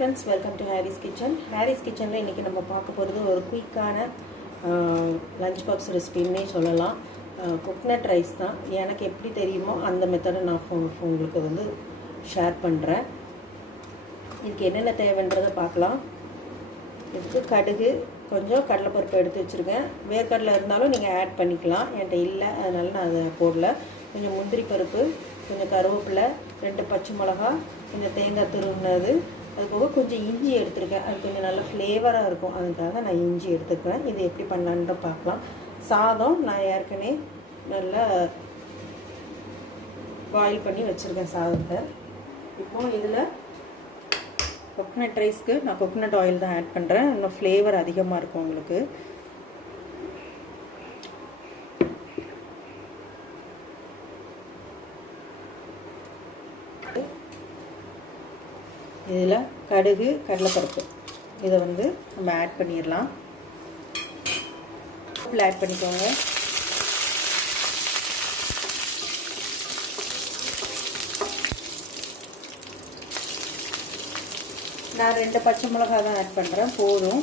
Friends, welcome to Harry's Kitchen. Harry's Kitchen இன்னைக்கு நம்ம பார்க்க போகிறது ஒரு குயிக்கான லஞ்ச் பாக்ஸ் ரெசிபின்னே சொல்லலாம். கோகனட் ரைஸ் தான். எனக்கு எப்படி தெரியுமோ அந்த மெத்தடை நான் உங்களுக்கு வந்து ஷேர் பண்ணுறேன். இதுக்கு என்னென்ன தேவைன்றதை பார்க்கலாம். இதுக்கு கடுகு, கொஞ்சம் கடலைப்பருப்பு எடுத்து வச்சுருக்கேன். வேர்க்கடலை இருந்தாலும் நீங்கள் ஆட் பண்ணிக்கலாம். என்கிட்ட இல்லை, அதனால நான் அதை போடல. கொஞ்சம் முந்திரி பருப்பு, கொஞ்சம் கருவேப்பிலை, 2 பச்சை மிளகா, கொஞ்சம் தேங்காய் துருவினது, அது போக கொஞ்சம் இஞ்சி எடுத்துருக்கேன். அது கொஞ்சம் நல்ல ஃப்ளேவராக இருக்கும், அதுக்காக நான் இஞ்சி எடுத்துக்கிறேன். இது எப்படி பண்ணலான்னு பார்க்கலாம். சாதம் நான் ஏற்கனவே நல்லா பாயில் பண்ணி வச்சுருக்கேன் சாதத்தை. இப்போ இதில் கோகனட் ரைஸ்க்கு நான் கோகனட் ஆயில் தான் ஆட் பண்ணுறேன். இன்னும் ஃப்ளேவர் அதிகமாக இருக்கும் உங்களுக்கு. இதில் கடுகு, கடலைப்பருப்பு இதை வந்து நம்ம ஆட் பண்ணிடலாம். உப்பு ஆட் பண்ணிக்கோங்க. நான் 2 பச்சை மிளகாய் தான் ஆட் பண்ணுறேன், போதும்.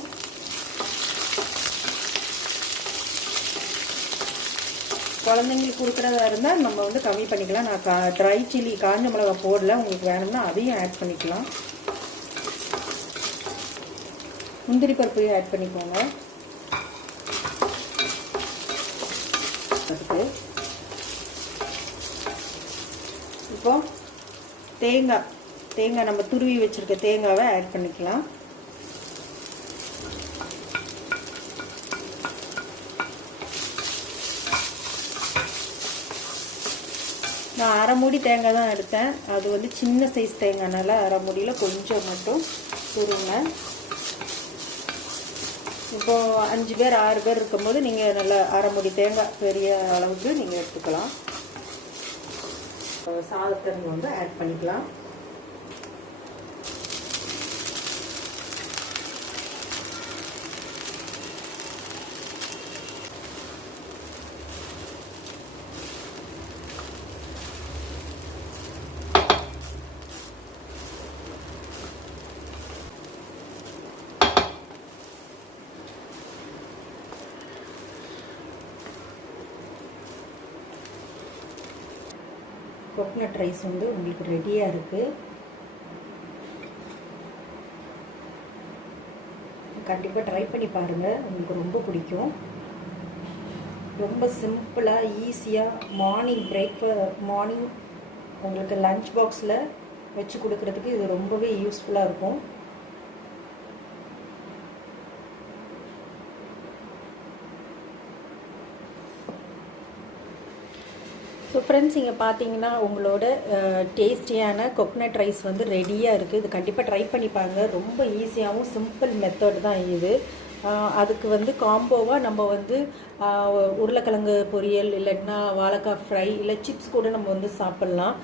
குழந்தைங்களுக்கு கொடுக்குறதா இருந்தால் நம்ம வந்து கம்மி பண்ணிக்கலாம். நான் ட்ரை சில்லி காஞ்ச மிளகா போடல, உங்களுக்கு வேணும்னா அதையும் ஆட் பண்ணிக்கலாம். முந்திரி பருப்பையும் ஆட் பண்ணிக்கோங்க. அதுக்கு இப்போ தேங்காய் நம்ம துருவி வச்சிருக்க தேங்காவை ஆட் பண்ணிக்கலாம். நான் அரை மூடி தேங்காய் தான் எடுத்தேன். அது வந்து சின்ன சைஸ் தேங்காய்னால அரை மூடியில் கொஞ்சம் மட்டும் துருங்க. இப்போது 5 பேர் 6 பேர் இருக்கும்போது நீங்கள் நல்லா அரை மூடி தேங்காய் பெரிய அளவுக்கு நீங்கள் எடுத்துக்கலாம். சாதத்தை நீங்கள் வந்து ஆட் பண்ணிக்கலாம். கோகனட் ரைஸ் வந்து உங்களுக்கு ரெடியாக இருக்குது. கண்டிப்பாக ட்ரை பண்ணி பாருங்கள், உங்களுக்கு ரொம்ப பிடிக்கும். ரொம்ப சிம்பிளாக ஈஸியாக மார்னிங் உங்களுக்கு லஞ்ச் பாக்ஸில் வச்சு கொடுக்குறதுக்கு இது ரொம்பவே யூஸ்ஃபுல்லாக இருக்கும். ஸோ ஃப்ரெண்ட்ஸ், இங்கே பார்த்தீங்கன்னா உங்களோட டேஸ்டியான கோகனட் ரைஸ் வந்து ரெடியாக இருக்குது. இது கண்டிப்பாக ட்ரை பண்ணி பாருங்கள். ரொம்ப ஈஸியாகவும் சிம்பிள் மெத்தட் தான் இது. அதுக்கு வந்து காம்போவாக நம்ம வந்து உருளைக்கிழங்கு பொரியல், இல்லைன்னா வாழைக்காய் ஃப்ரை, இல்லை சிப்ஸ் கூட நம்ம வந்து சாப்பிட்லாம்.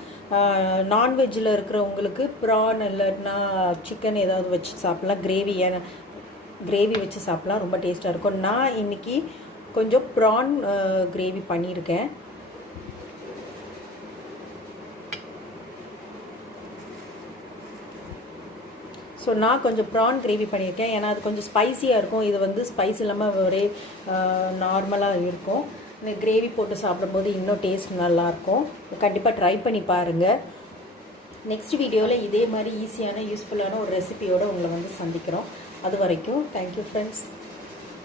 நான்வெஜ்ஜில் இருக்கிறவங்களுக்கு ப்ரான் இல்லைன்னா சிக்கன் ஏதாவது வச்சு சாப்பிட்லாம். கிரேவி வச்சு சாப்பிட்லாம், ரொம்ப டேஸ்ட்டாக இருக்கும். நான் இன்றைக்கி கொஞ்சம் ப்ரான் கிரேவி பண்ணியிருக்கேன். ஸோ நான் கொஞ்சம் ப்ரான் கிரேவி பண்ணியிருக்கேன், ஏன்னா அது கொஞ்சம் ஸ்பைஸியாக இருக்கும். இது வந்து ஸ்பைஸ் இல்லாமல் ஒரே நார்மலாக இருக்கும். இந்த கிரேவி போட்டு சாப்பிடும்போது இன்னும் டேஸ்ட் நல்லாயிருக்கும். கண்டிப்பாக ட்ரை பண்ணி பாருங்கள். நெக்ஸ்ட் வீடியோவில் இதே மாதிரி ஈஸியான யூஸ்ஃபுல்லான ஒரு ரெசிபியோடு உங்களை வந்து சந்திக்கிறோம். அது வரைக்கும் தேங்க்யூ ஃப்ரெண்ட்ஸ்.